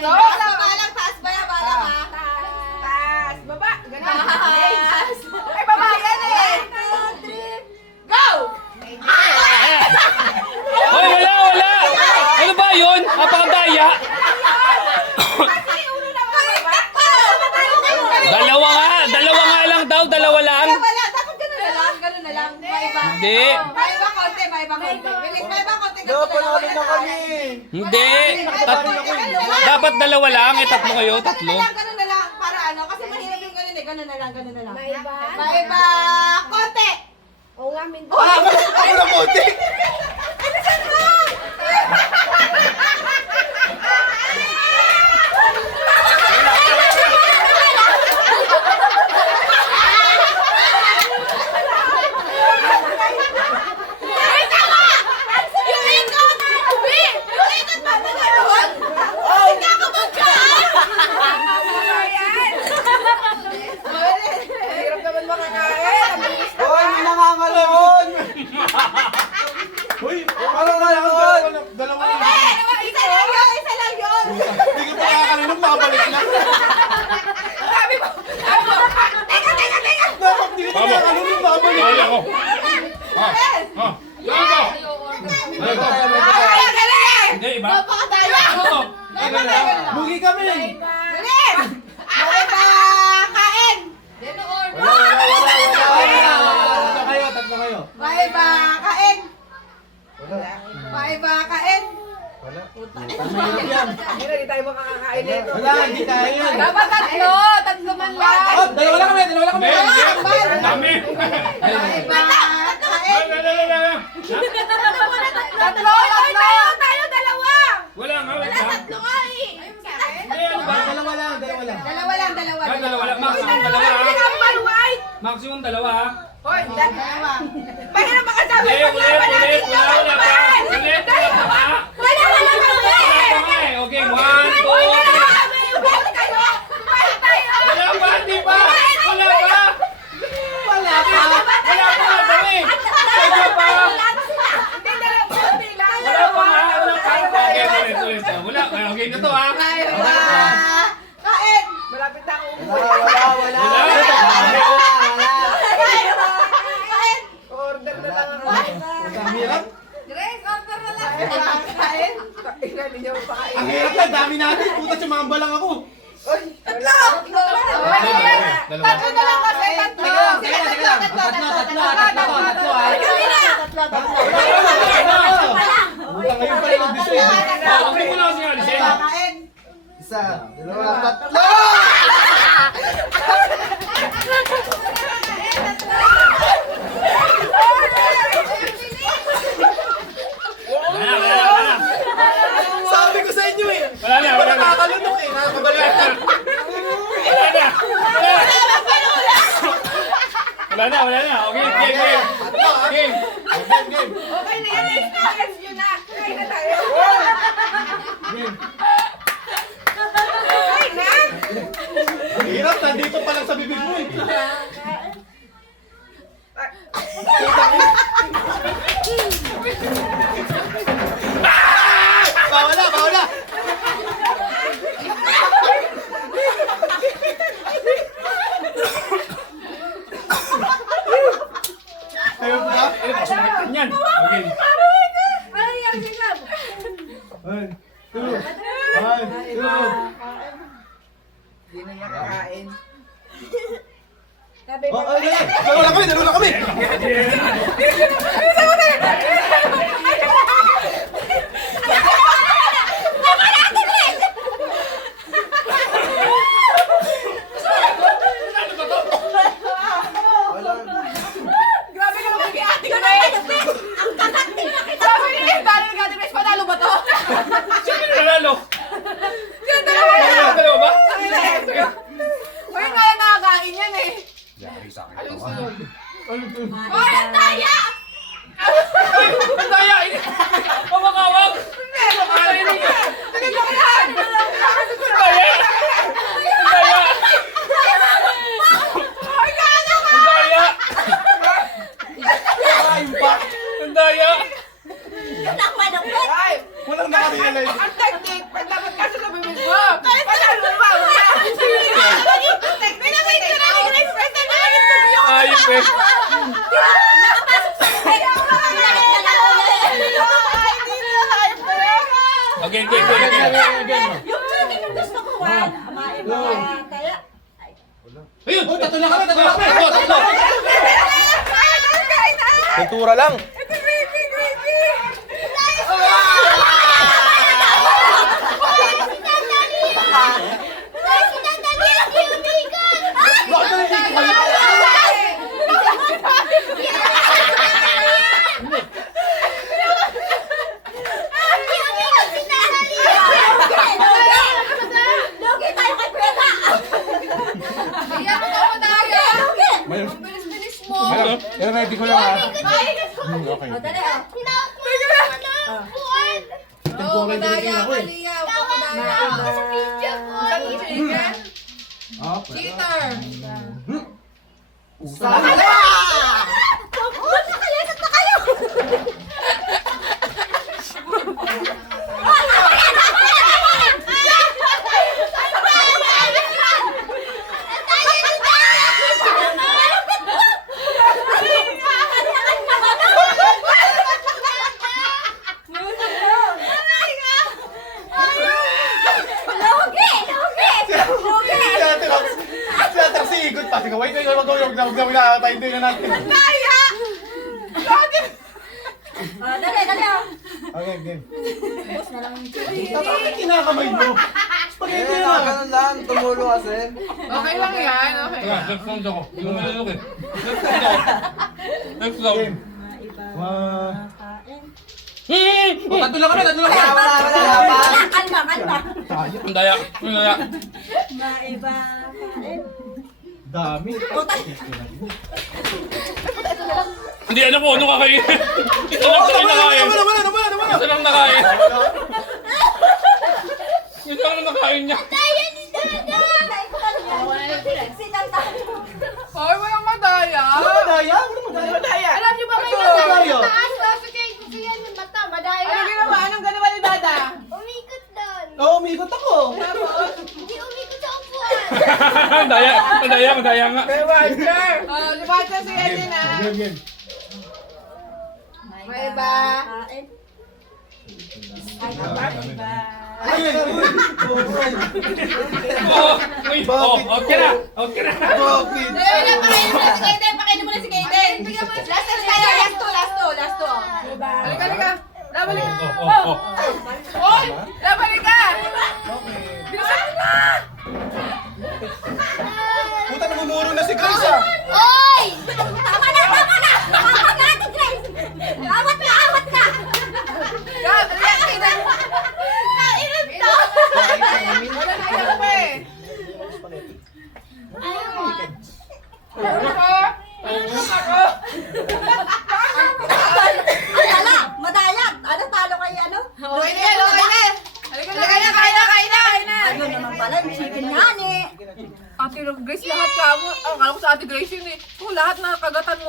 Go! Balang, taas ba na? Balang ha? Taas. Baba. Ganun. Ay, baba yan eh. 1, 2, 3. Go! Ay, wala! Ano ba yun? Napakadaya! Dalawa nga lang daw, dalawa lang. Wala, dapat ganun na lang. Maiba. Hindi. Maiba konti. Bilis, maiba konti. Panalo na kami. Hindi. Dapat dalawa lang, tatlo kayo, tatlo. Ganun na lang. Para ano, kasi mahirap yung ganun eh. Ganun na lang. Maiba konti. Oo nga, Minto. Ako na konti. Hirap naman makakain. Hoy, may nangangalon. Hoy, ano na lang doon? Dalawa lang. Isa lang yun. Hindi ka pa nakakalinom, makabalik na. Sabi mo. Teka. Dapat hindi ka pa nakakalinom, makabalik na. Ay, galing! Hindi, iba. Napakatayo! Bugi kami. Galing! Maiba kain! Tatlo kayo. Maiba kain! Wala. Maiba kain! Wala. Mahirap yan. Hindi tayo makakakain nito. Wala, hindi tayo yan. Dapat tatlo! Tatlo man lang! Oh, dalawa lang kami. Ang dami. Maiba kain! Tatlo. Tayo dalawa! Wala nga, wala. Tatlo nga eh! Hindi, ano ba? Dalawa lang. Dalawa lang. Dalawa lang. Maximum dalawa ha. White! Maximum dalawa ha. Hoy, dalawa. Mahirap makasabi Hindi, pag laban natin wala pa. Wala pa ha. Wala kami! Wala pa nga eh. Okay, 1, 2, 3. Wala pa, hindi pa. Wala pa. Wala pa, dami. Wala pa. Wala pa nga. Wala pa. Okay, ulit. Wala. Okay na to ha. Kain! Malapit na ako Wala. Kain! Order na lang ako. Ang hirap. Grace, order na lang. Kain! Hindi niyo pakain. Ang hirap na, dami natin. Puta, sumamba lang ako. Tatlo! Dalawa. Tatlo na lang kasi, tatlo. Tatlo. Puta, ngayon pa rin nag-biso eh. Okay mo na kasi nga, Lisel. Kain! Isa, dalawa, tatlo! Wala. Sabi ko sa inyo eh. Wala na. Nakakalunok eh. Nakakabalik na. Wala na. Okay, game. Game. Okay na yan, experience nyo na. Kain na tayo. Game. Kain na. Ang hirap, nandito pa lang sa bibig mo eh. Bawala! Ayaw mo na? Sumaktan yan. Okay. One, two. Hindi na niya kakain. Oh, dalawa lang kami! Grabe ka naman kay Ate Grace! Ang kakati na kita! Sabi niya, dahil kay Ate Grace, panalo ba to? Sino nanalo? Yan, dalawa na! Dalawa ba? Uy, kaya nakakain yan eh! Yari sa akin. Uy, ang daya! eh. Nakapasok sa bibig. Pinakita na ako Okay, game. Yung chicken yung gusto ko, Juan. Maiba. Kaya, Ayun! Oh, tatlo na kami, tatlo na kami. Tatlo! Kultura lang. Lugi tayo kay Kuya. Iyan mo ka madaya. May, Ang bilis-bilis mo. pero ready ko lang ha. Okay. O, dali, o. Oo, madaya ka, Lia. Huwag ka madaya. Saan mo chicken? Cheater. Si Ate Sigot pa. Sige, wait, mag-gawin na tayo din na natin. O, dali, dali, o. Okay, game. Ubus na lang yung chicken. Bakit kinakamay mo? Spaghetti na lang. Ganun lang, tumulo kasi. Okay lang yan, okay. Teka, next round ako. Hindi ko malulok eh. Next round. Game. One. Hmm! Tatlo lang kami, tatlo lang kami. Wala, kalma, kalma. Ang daya. Ang daya. Maiba. Dami. Hindi, alam ko, ano kakain? Isa lang sa nakain. Isa lang nakain. Isa lang nakain niya. Sinan tayo. Ay, walang madaya. Wala madaya? Wala madaya? Alam niyo ba may Ito, madaya? Mario. Taas daw si Kate. Kasi yan yung mata, madaya. Ano ginawa? Anong ganawa ni Dada? Umikot doon. Oo, umikot ako. Hindi umikot sa upuan. Ang daya nga. May watcher. Oh, si watcher si Edwin ah. Game. Maiba. Ayun. Out ka na. Out ka na. Bakit? Dali, pakainin mo na si Kaden. Last tayo, last two. Halika. Labalik ka. Oy! Labalik ka! Bilisan mo na! Puta, namumuro na si Grace ah. Oy! Tama na! Awat na, Ate Grace! Awat na! Yan, dali yan, Kaden. Kainit to! Wala na yan pa eh. Ano ka? Ako? Ang tala! Madayat! Ano talo kay ano? Okay na yan, okay na. Halika na, kain na. Ayun naman pala, yung chicken nga ni. Ate Grace, lahat ka mo. Akala ko sa Ate Grace yun eh. Oh, lahat na kagatan mo